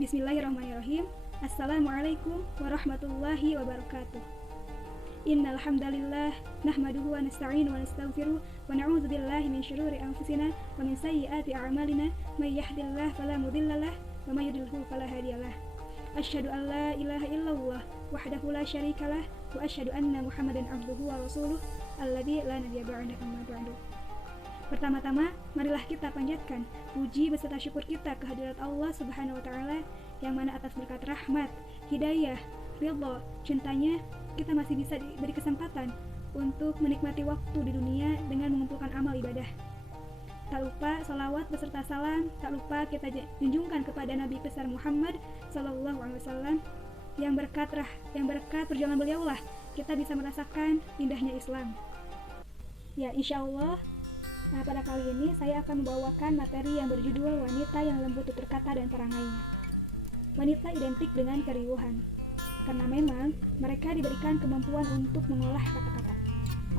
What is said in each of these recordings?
Bismillahirrahmanirrahim. Assalamualaikum warahmatullahi wabarakatuh. Innal hamdalillah nahmaduhu wa nasta'inu wa nastaghfiruh wa na'udzu billahi min syururi anfusina wa min sayyiati a'malina may yahdihillahu fala mudhillalah wa may yudlilhu fala hadiyalah. Asyhadu an la ilaha illallah wahdahu la syarikalah wa asyhadu anna Muhammadan abduhu wa rasuluh alladzi la nabiyya ba'dahu amma ba'du. Pertama-tama, marilah kita panjatkan puji beserta syukur kita kehadirat Allah Subhanahu wa taala yang mana atas berkat rahmat, hidayah, ridha, cintanya kita masih bisa diberi kesempatan untuk menikmati waktu di dunia dengan mengumpulkan amal ibadah. Tak lupa salawat beserta salam, tak lupa kita junjungkan kepada Nabi besar Muhammad sallallahu alaihi wasallam yang berkat perjuangan beliaulah kita bisa merasakan indahnya Islam. Ya, insyaallah pada kali ini saya akan membawakan materi yang berjudul wanita yang lembut tutur kata dan perangainya. Wanita identik dengan keriuhan, karena memang mereka diberikan kemampuan untuk mengolah kata-kata.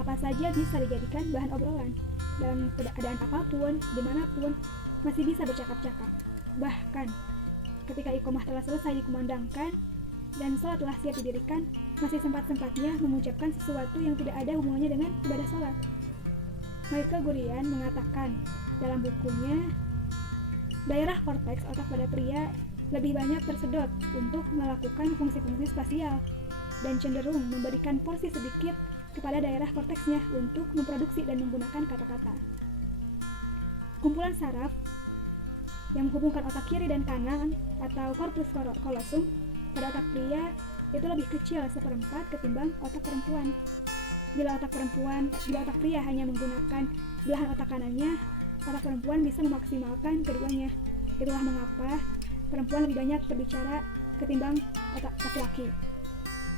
Apa saja bisa dijadikan bahan obrolan, dalam keadaan apapun, dimanapun, masih bisa bercakap-cakap. Bahkan, ketika iqamah telah selesai dikumandangkan, dan sholat telah siap didirikan, masih sempat-sempatnya mengucapkan sesuatu yang tidak ada hubungannya dengan ibadah sholat. Michael Gurian mengatakan dalam bukunya, daerah korteks otak pada pria lebih banyak tersedot untuk melakukan fungsi-fungsi spasial dan cenderung memberikan porsi sedikit kepada daerah korteksnya untuk memproduksi dan menggunakan kata-kata. Kumpulan saraf yang menghubungkan otak kiri dan kanan atau corpus callosum pada otak pria itu lebih kecil seperempat ketimbang otak perempuan. Bila otak pria hanya menggunakan belahan otak kanannya, otak perempuan bisa memaksimalkan keduanya. Itulah mengapa perempuan lebih banyak berbicara ketimbang otak laki-laki.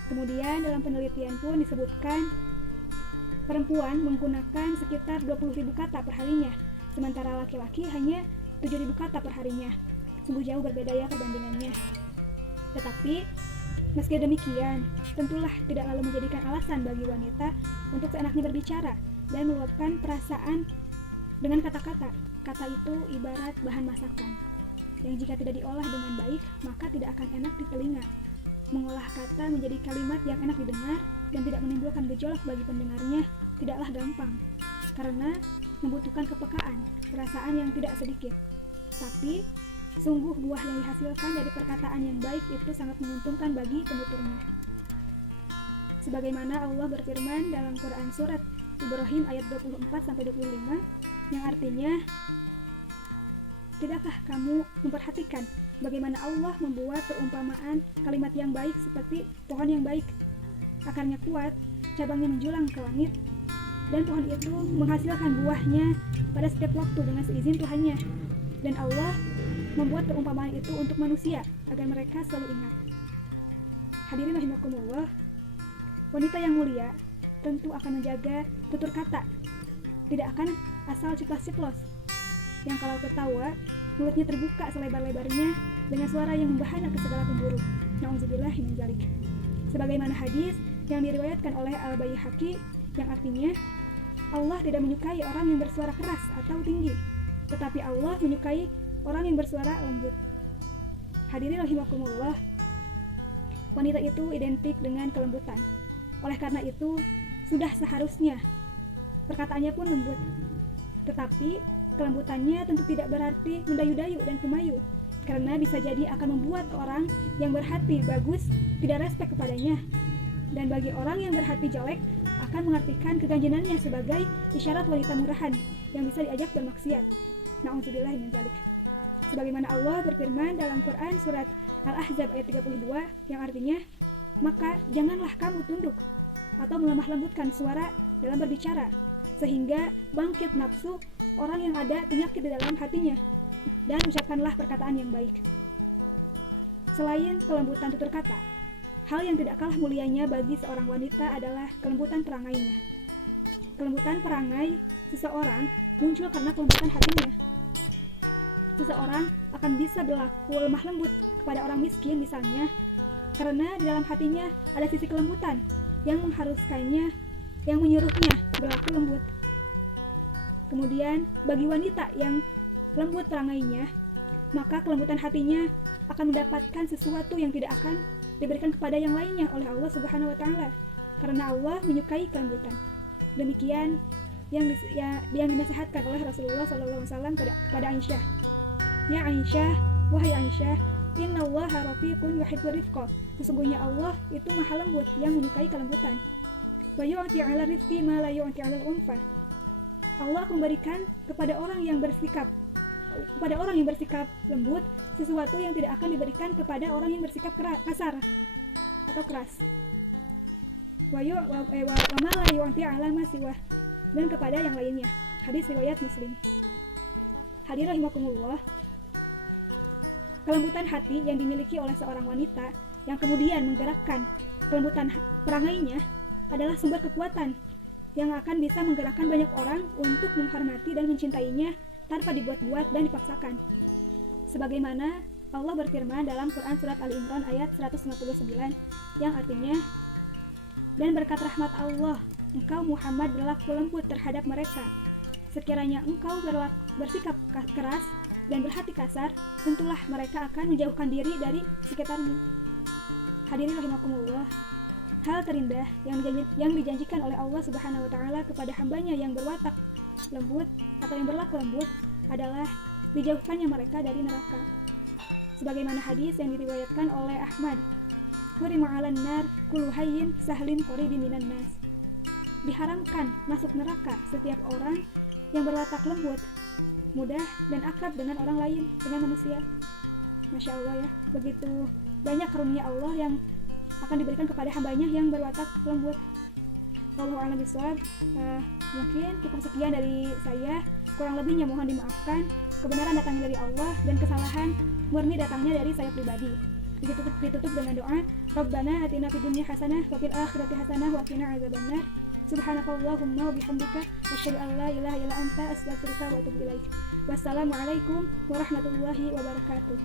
Kemudian dalam penelitian pun disebutkan perempuan menggunakan sekitar 20.000 kata per harinya, sementara laki-laki hanya 7.000 kata per harinya. Sungguh jauh berbeda ya perbandingannya. Tetapi meski demikian, tentulah tidak lalu menjadikan alasan bagi wanita untuk seenaknya berbicara dan meluapkan perasaan dengan kata-kata. Kata itu ibarat bahan masakan, yang jika tidak diolah dengan baik, maka tidak akan enak di telinga. Mengolah kata menjadi kalimat yang enak didengar dan tidak menimbulkan gejolak bagi pendengarnya tidaklah gampang, karena membutuhkan kepekaan, perasaan yang tidak sedikit. Tapi, sungguh buah yang dihasilkan dari perkataan yang baik itu sangat menguntungkan bagi penuturnya. Sebagaimana Allah berfirman dalam Quran Surat Ibrahim ayat 24-25, yang artinya, tidakkah kamu memperhatikan bagaimana Allah membuat perumpamaan kalimat yang baik seperti pohon yang baik? Akarnya kuat, cabangnya menjulang ke langit, dan pohon itu menghasilkan buahnya pada setiap waktu dengan seizin Tuhannya. Dan Allah membuat perumpamaan itu untuk manusia agar mereka selalu ingat. Hadirin rahimakumullah, wanita yang mulia tentu akan menjaga tutur kata, tidak akan asal ceplos-ceplos, yang kalau ketawa, mulutnya terbuka selebar-lebarnya dengan suara yang membahana ke segala pemburu. Na'udzubillahi min dzalik. Sebagaimana hadis yang diriwayatkan oleh Al-Baihaqi yang artinya, Allah tidak menyukai orang yang bersuara keras atau tinggi, tetapi Allah menyukai orang yang bersuara lembut. Hadirin rahimakumullah, wanita itu identik dengan kelembutan. Oleh karena itu, sudah seharusnya perkataannya pun lembut. Tetapi kelembutannya tentu tidak berarti mendayu-dayu dan pemayu, karena bisa jadi akan membuat orang yang berhati bagus tidak respek kepadanya, dan bagi orang yang berhati jelek akan mengartikan keganjenannya sebagai isyarat wanita murahan yang bisa diajak bermaksiat. Na'udzubillahi min dzalik. Sebagaimana Allah berfirman dalam Quran surat Al-Ahzab ayat 32 yang artinya, maka janganlah kamu tunduk atau melemah lembutkan suara dalam berbicara, sehingga bangkit nafsu orang yang ada penyakit di dalam hatinya, dan ucapkanlah perkataan yang baik. Selain kelembutan tutur kata, hal yang tidak kalah mulianya bagi seorang wanita adalah kelembutan perangainya. Kelembutan perangai seseorang muncul karena kelembutan hatinya. Seseorang akan bisa berlaku lemah lembut kepada orang miskin misalnya, karena di dalam hatinya ada sisi kelembutan yang mengharuskannya, yang menyuruhnya berlaku lembut. Kemudian bagi wanita yang lembut perangainya, maka kelembutan hatinya akan mendapatkan sesuatu yang tidak akan diberikan kepada yang lainnya oleh Allah Subhanahu wa taala, karena Allah menyukai kelembutan. Demikian yang dinasihatkan oleh Rasulullah SAW kepada Aisyah. Ya Aisyah, wahai Aisyah, innallaha rafiqun yuhibbur rifqa. Sesungguhnya Allah itu maha lembut yang menyukai kelembutan. Wa yu'ti 'ala rizqi ma la yu'ti 'ala al-unfa. Allah memberikan kepada orang yang bersikap lembut sesuatu yang tidak akan diberikan kepada orang yang bersikap kasar atau keras. Wa ma la yu'ti 'ala ma siwa, dan kepada yang lainnya. Hadis riwayat Muslim. Hadirin rahimakumullah, kelembutan hati yang dimiliki oleh seorang wanita yang kemudian menggerakkan kelembutan perangainya adalah sumber kekuatan yang akan bisa menggerakkan banyak orang untuk menghormati dan mencintainya tanpa dibuat-buat dan dipaksakan. Sebagaimana Allah berfirman dalam Quran Surat Ali Imran ayat 159 yang artinya, dan berkat rahmat Allah, engkau Muhammad berlaku lembut terhadap mereka. Sekiranya engkau bersikap keras dan berhati kasar, tentulah mereka akan menjauhkan diri dari sekitarmu. Hadirin rahimakumullah, hal terindah yang dijanjikan oleh Allah Subhanahu wa taala kepada hambanya yang berwatak lembut atau yang berlaku lembut adalah dijauhkannya mereka dari neraka. Sebagaimana hadis yang diriwayatkan oleh Ahmad, "Hurima 'alan nar kullu hayyin sahlin qaribin minan nas." Diharamkan masuk neraka setiap orang yang berwatak lembut, mudah dan akrab dengan orang lain, dengan manusia. Masya Allah ya, begitu banyak karunia Allah yang akan diberikan kepada hambanya yang berwatak lembut. Wallahu a'lam bishawab. Mungkin cukup sekian dari saya, kurang lebihnya mohon dimaafkan. Kebenaran datangnya dari Allah dan kesalahan murni datangnya dari saya pribadi. Ditutup dengan doa, Rabbana atina fid dunya hasanah wa fil akhirati hasanah wa qina adzabannar. Subhanakallahumma wa bihamdika asyhadu an la ilaha illa anta astaghfiruka wa atubu ilaik. Wassalamualaikum warahmatullahi wabarakatuh.